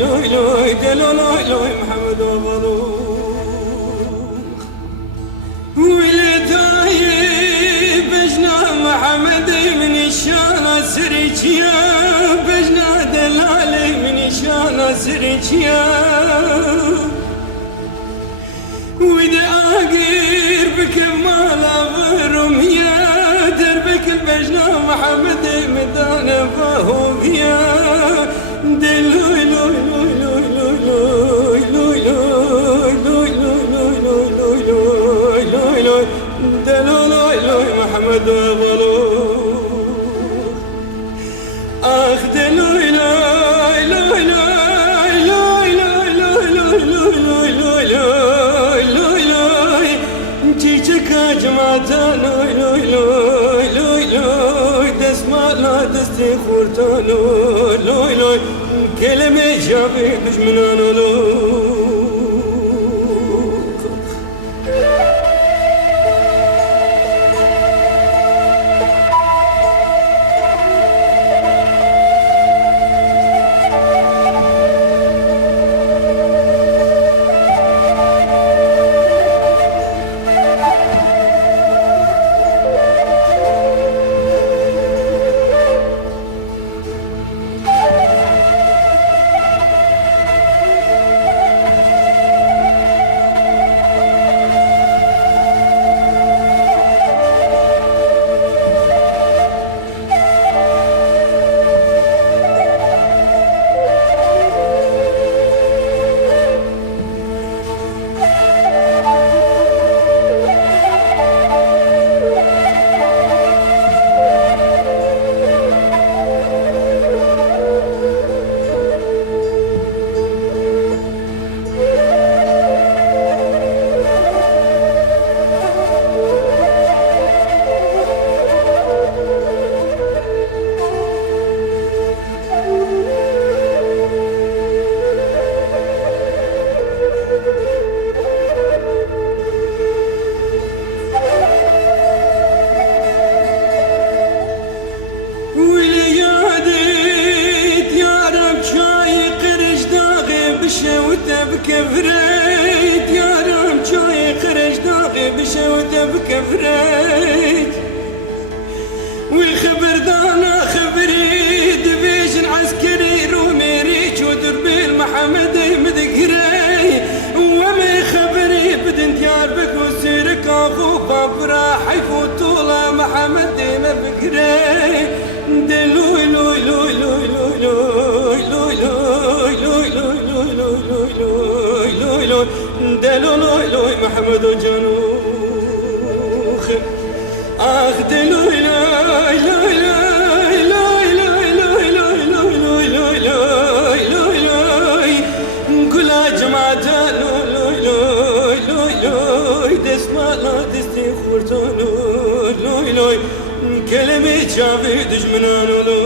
لوي لوي دلو لوي لوي محمد وبروك ولداي بجنا محمد من الشان سريتيا بجنا دلالي من الشان سريتيا وإذا أقير بكمال أغرم يا دربك البجنا محمد مدان فهو بيا دلوي لوي لوي لوي لوي لوي لوي لوي لوي لوي لوي لوي لوي لوي دلو لوي لوي محمد وبروك أخ دلوي لوي لوي لوي لوي لوي لوي لوي لوي لوي جيجك جماعتا لوي لوي لوي لوي لوي تسمع لا تستي خورتا لوي لوي لوي كلمة جابي دشمنان لوي بكفريت يا رام جاي خرج داغي بشوته بكفريت والخبر دانا خبري دبيجن عسكري رومي ريج ودربيل محمد مذكري وما خبري بدن دياربك وسيرك اخو بابرا حيفوت طوله محمد ما بكري دلوي لوي لوي لوي لوي لوي لوي لوي لوي لوي لوي دلو لوي لوي محمد وجنوخ اخ دلوي لوي لوي لوي لوي لوي لوي لوي لوي لوي لوي لوي لوي كل جماعة لوي لوي لوي لوي تسمع لا تستي خورتو لوي لوي كلمة جابي دجمنان لوي